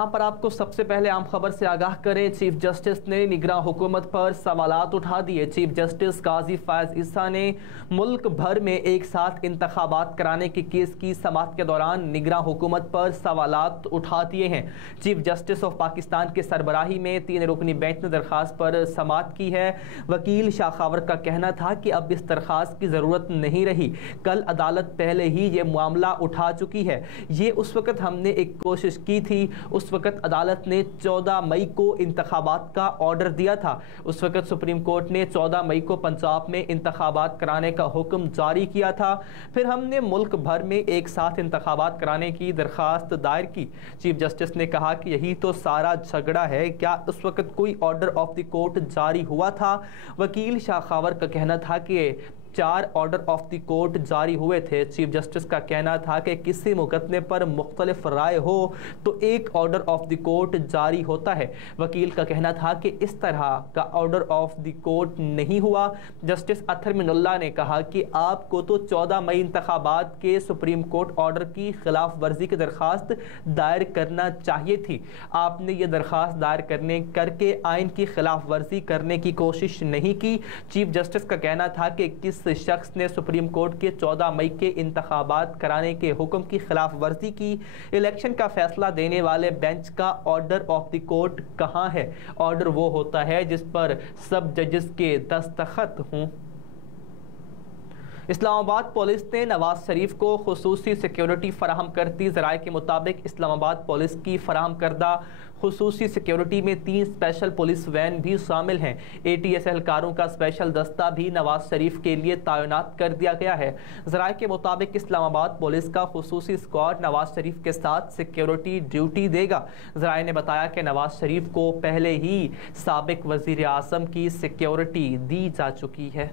یہاں پر آپ کو سب سے پہلے عام خبر سے آگاہ کریں، چیف جسٹس نے نگراں حکومت پر سوالات اٹھا دیے۔ چیف جسٹس قاضی فائز عیسیٰ نے ملک بھر میں ایک ساتھ انتخابات کرانے کے کیس کی سماعت کے دوران نگراں حکومت پر سوالات اٹھا دیے ہیں۔ چیف جسٹس آف پاکستان کے سربراہی میں 3 رکنی بینچ نے درخواست پر سماعت کی ہے۔ وکیل شاخاور کا کہنا تھا کہ اب اس درخواست کی ضرورت نہیں رہی، کل عدالت پہلے ہی یہ معاملہ اٹھا چکی ہے، یہ اس وقت ہم نے ایک کوشش کی تھی، اس وقت عدالت نے 14 مئی کو انتخابات کا آرڈر دیا تھا، اس وقت سپریم کورٹ نے 14 مئی کو پنجاب میں انتخابات کرانے کا حکم جاری کیا تھا، پھر ہم نے ملک بھر میں ایک ساتھ انتخابات کرانے کی درخواست دائر کی۔ چیف جسٹس نے کہا کہ یہی تو سارا جھگڑا ہے، کیا اس وقت کوئی آرڈر آف دی کورٹ جاری ہوا تھا؟ وکیل شاخاور کا کہنا تھا کہ 4 آرڈر آف دی کورٹ جاری ہوئے تھے۔ چیف جسٹس کا کہنا تھا کہ کسی مقدمے پر مختلف رائے ہو تو ایک آرڈر آف دی کورٹ جاری ہوتا ہے۔ وکیل کا کہنا تھا کہ اس طرح کا آرڈر آف دی کورٹ نہیں ہوا۔ جسٹس اطہر من اللہ نے کہا کہ آپ کو تو 14 مئی انتخابات کے سپریم کورٹ آرڈر کی خلاف ورزی کی درخواست دائر کرنا چاہیے تھی، آپ نے یہ درخواست دائر کر کے آئین کی خلاف ورزی کرنے کی کوشش نہیں کی۔ چیف جسٹس کا کہنا تھا کہ کس شخص نے سپریم کورٹ کے 14 مئی کے انتخابات کرانے کے حکم کی خلاف ورزی کی؟ الیکشن کا فیصلہ دینے والے بینچ کا آرڈر آف دی کورٹ کہاں ہے؟ آرڈر وہ ہوتا ہے جس پر سب ججز کے دستخط ہوں۔ اسلام آباد پولیس نے نواز شریف کو خصوصی سیکیورٹی فراہم کرتی۔ ذرائع کے مطابق اسلام آباد پولیس کی فراہم کردہ خصوصی سیکیورٹی میں 3 اسپیشل پولیس وین بھی شامل ہیں۔ اے ٹی ایس اہلکاروں کا اسپیشل دستہ بھی نواز شریف کے لیے تعینات کر دیا گیا ہے۔ ذرائع کے مطابق اسلام آباد پولیس کا خصوصی اسکواڈ نواز شریف کے ساتھ سیکیورٹی ڈیوٹی دے گا۔ ذرائع نے بتایا کہ نواز شریف کو پہلے ہی سابق وزیر اعظم کی سیکیورٹی دی جا چکی ہے۔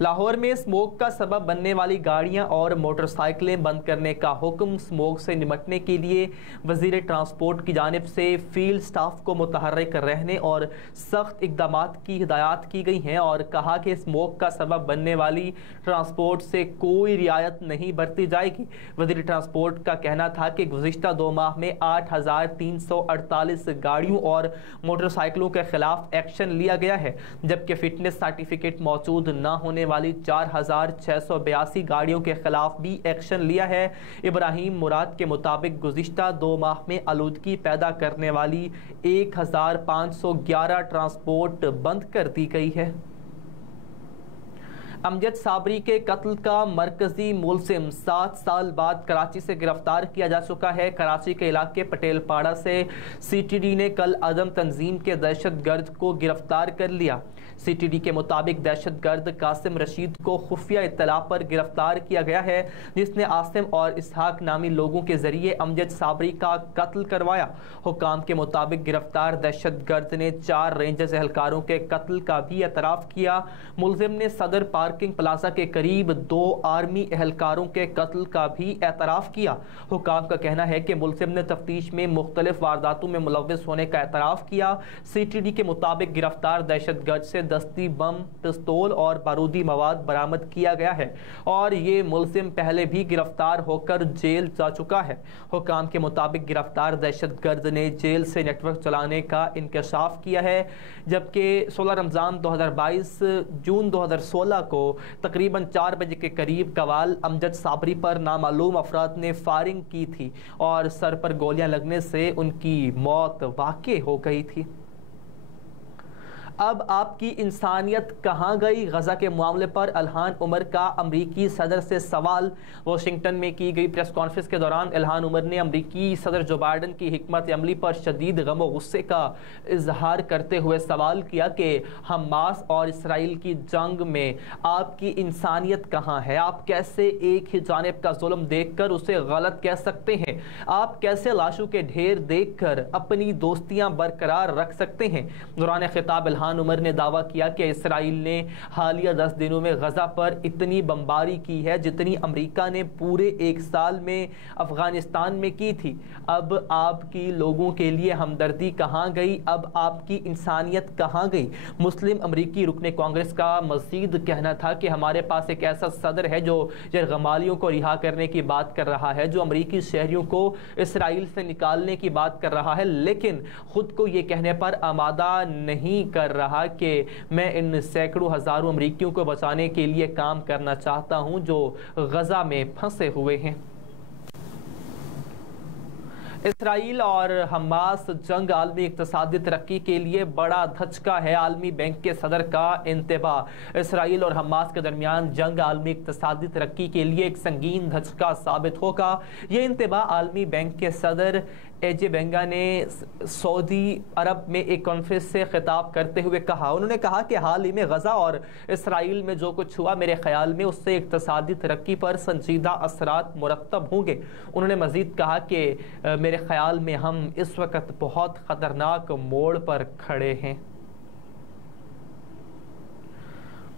لاہور میں اسموگ کا سبب بننے والی گاڑیاں اور موٹر سائیکلیں بند کرنے کا حکم۔ اسموگ سے نمٹنے کے لیے وزیر ٹرانسپورٹ کی جانب سے فیلڈ سٹاف کو متحرک رہنے اور سخت اقدامات کی ہدایات کی گئی ہیں، اور کہا کہ اسموگ کا سبب بننے والی ٹرانسپورٹ سے کوئی رعایت نہیں برتی جائے گی۔ وزیر ٹرانسپورٹ کا کہنا تھا کہ گزشتہ 2 ماہ میں 8,348 گاڑیوں اور موٹر سائیکلوں کے خلاف ایکشن لیا گیا ہے، جبکہ فٹنس سرٹیفکیٹ موجود نہ ہونے والی 4,682 گاڑیوں کے خلاف بھی ایکشن لیا ہے۔ ابراہیم مراد کے مطابق گزشتہ 2 ماہ میں آلودگی پیدا کرنے والی 1,511 ٹرانسپورٹ بند کر دی گئی ہے۔ امجد صابری کے قتل کا مرکزی ملزم 7 سال بعد کراچی سے گرفتار کیا جا چکا ہے۔ کراچی کے علاقے پٹیل پاڑا سے سی ٹی ڈی نے کل عدم تنظیم کے دہشت گرد کو گرفتار کر لیا۔ سی ٹی ڈی کے مطابق دہشت گرد قاسم رشید کو خفیہ اطلاع پر گرفتار کیا گیا ہے، جس نے عاصم اور اسحاق نامی لوگوں کے ذریعے امجد صابری کا قتل کروایا۔ حکام کے مطابق گرفتار دہشت گرد نے 4 رینجرز اہلکاروں کے قتل کا بھی اعتراف کیا۔ ملزم نے صدر پارکنگ پلازا کے قریب 2 آرمی اہلکاروں کے قتل کا بھی اعتراف کیا۔ حکام کا کہنا ہے کہ ملزم نے تفتیش میں مختلف وارداتوں میں ملوث ہونے کا اعتراف کیا۔ سی ٹی ڈی کے مطابق گرفتار دہشت گرد سے دستی بم، پستول اور بارودی مواد برآمد کیا گیا ہے، اور یہ ملزم پہلے بھی گرفتار ہو کر جیل جا چکا ہے۔ حکام کے مطابق گرفتار دہشت گرد نے جیل سے نیٹ ورک چلانے کا انکشاف کیا ہے، جبکہ 16 رمضان 2022 جون 2016 کو تقریباً 4 بجے کے قریب قوال امجد صابری پر نامعلوم افراد نے فائرنگ کی تھی اور سر پر گولیاں لگنے سے ان کی موت واقع ہو گئی تھی۔ اب آپ کی انسانیت کہاں گئی؟ غزہ کے معاملے پر الہان عمر کا امریکی صدر سے سوال۔ واشنگٹن میں کی گئی پریس کانفرنس کے دوران الہان عمر نے امریکی صدر جو بائیڈن کی حکمت عملی پر شدید غم و غصے کا اظہار کرتے ہوئے سوال کیا کہ حماس اور اسرائیل کی جنگ میں آپ کی انسانیت کہاں ہے؟ آپ کیسے ایک ہی جانب کا ظلم دیکھ کر اسے غلط کہہ سکتے ہیں؟ آپ کیسے لاشوں کے ڈھیر دیکھ کر اپنی دوستیاں برقرار رکھ سکتے ہیں؟ دوران خطاب الہان الہان عمر نے دعویٰ کیا کہ اسرائیل نے حالیہ 10 دنوں میں غزہ پر اتنی بمباری کی ہے جتنی امریکہ نے پورے 1 سال میں افغانستان میں کی تھی۔ اب آپ کی لوگوں کے لیے ہمدردی کہاں گئی؟ اب آپ کی انسانیت کہاں گئی؟ مسلم امریکی رکن کانگریس کا مزید کہنا تھا کہ ہمارے پاس ایک ایسا صدر ہے جو یرغمالیوں کو رہا کرنے کی بات کر رہا ہے، جو امریکی شہریوں کو اسرائیل سے نکالنے کی بات کر رہا ہے، لیکن خود کو یہ کہنے پر آمادہ نہیں کر رہا کہ میں ان سینکڑوں ہزاروں امریکیوں کو بچانے کے لیے کام کرنا چاہتا ہوں جو غزہ میں پھنسے ہوئے ہیں۔ اسرائیل اور حماس جنگ عالمی اقتصادی ترقی کے لیے بڑا دھچکا ہے۔ عالمی بینک کے صدر کا انتباہ: اسرائیل اور حماس کے درمیان جنگ عالمی اقتصادی ترقی کے لیے ایک سنگین دھچکا ثابت ہوگا۔ یہ انتباہ عالمی بینک کے صدر ایجے بینگا نے سعودی عرب میں ایک کانفرنس سے خطاب کرتے ہوئے کہا۔ انہوں نے کہا کہ حال ہی میں غزہ اور اسرائیل میں جو کچھ ہوا، میرے خیال میں اس سے اقتصادی ترقی پر سنجیدہ اثرات مرتب ہوں گے۔ انہوں نے مزید کہا کہ میرے خیال میں ہم اس وقت بہت خطرناک موڑ پر کھڑے ہیں۔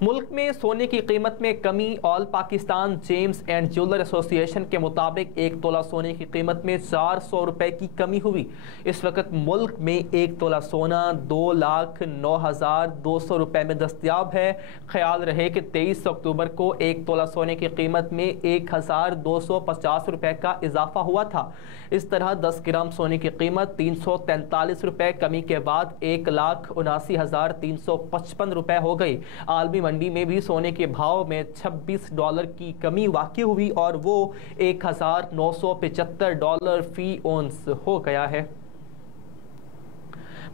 ملک میں سونے کی قیمت میں کمی: آل پاکستان جیمز اینڈ جیولر ایسوسی ایشن کے مطابق 1 تولہ سونے کی قیمت میں 400 روپے کی کمی ہوئی۔ اس وقت ملک میں 1 تولہ سونا 2,09,200 روپے میں دستیاب ہے۔ خیال رہے کہ 23 اکتوبر کو 1 تولہ سونے کی قیمت میں 1,250 روپے کا اضافہ ہوا تھا۔ اس طرح 10 گرام سونے کی قیمت 343 روپے کمی کے بعد 1,79,355 روپے ہو گئی۔ عالمی منڈی میں بھی سونے کے بھاؤ میں $26 کی کمی واقع ہوئی اور وہ $1,975 فی اونس ہو گیا ہے۔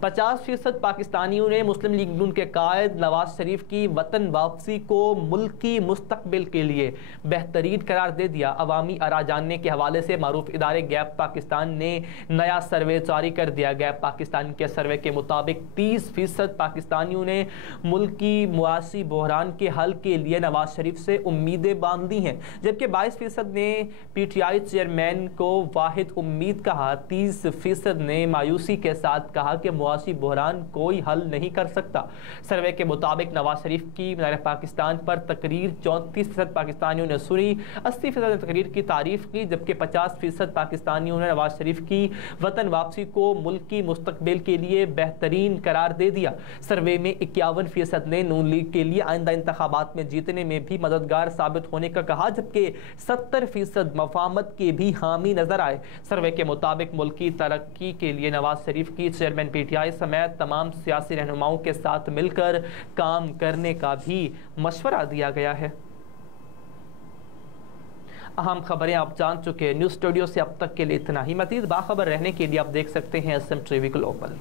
50% پاکستانیوں نے مسلم لیگ نون کے قائد نواز شریف کی وطن واپسی کو ملکی مستقبل کے لیے بہترین قرار دے دیا۔ عوامی آراء جاننے کے حوالے سے معروف ادارے گیپ پاکستان نے نیا سروے جاری کر دیا۔ گیپ پاکستان کے سروے کے مطابق 30% پاکستانیوں نے ملکی معاشی بحران کے حل کے لیے نواز شریف سے امیدیں باندھ لی ہیں، جبکہ 22% نے پی ٹی آئی چیئرمین کو واحد امید کہا۔ 30% نے مایوسی کے ساتھ کہا کہ معاشی بحران کوئی حل نہیں کر سکتا۔ سروے کے مطابق نواز شریف کی مینار پاکستان پر تقریر 34% پاکستانیوں نے سنی، 80% نے تقریر کی تعریف کی، جبکہ 50% پاکستانیوں نے نواز شریف کی وطن واپسی کو ملکی مستقبل کے لیے بہترین قرار دے دیا۔ سروے میں 51% نے نون لیگ کے لیے آئندہ انتخابات میں جیتنے میں بھی مددگار ثابت ہونے کا کہا، جبکہ 70% مفاہمت کے بھی حامی نظر آئے۔ سروے کے مطابق ملکی ترقی کے لیے نواز شریف کی چیئرمین پی ٹی آئی سمیت تمام سیاسی رہنماؤں کے ساتھ مل کر کام کرنے کا بھی مشورہ دیا گیا ہے۔ اہم خبریں آپ جان چکے۔ نیوز اسٹوڈیو سے اب تک کے لیے اتنا ہی۔ مزید باخبر رہنے کے لیے آپ دیکھ سکتے ہیں SM ٹی وی گلوبل۔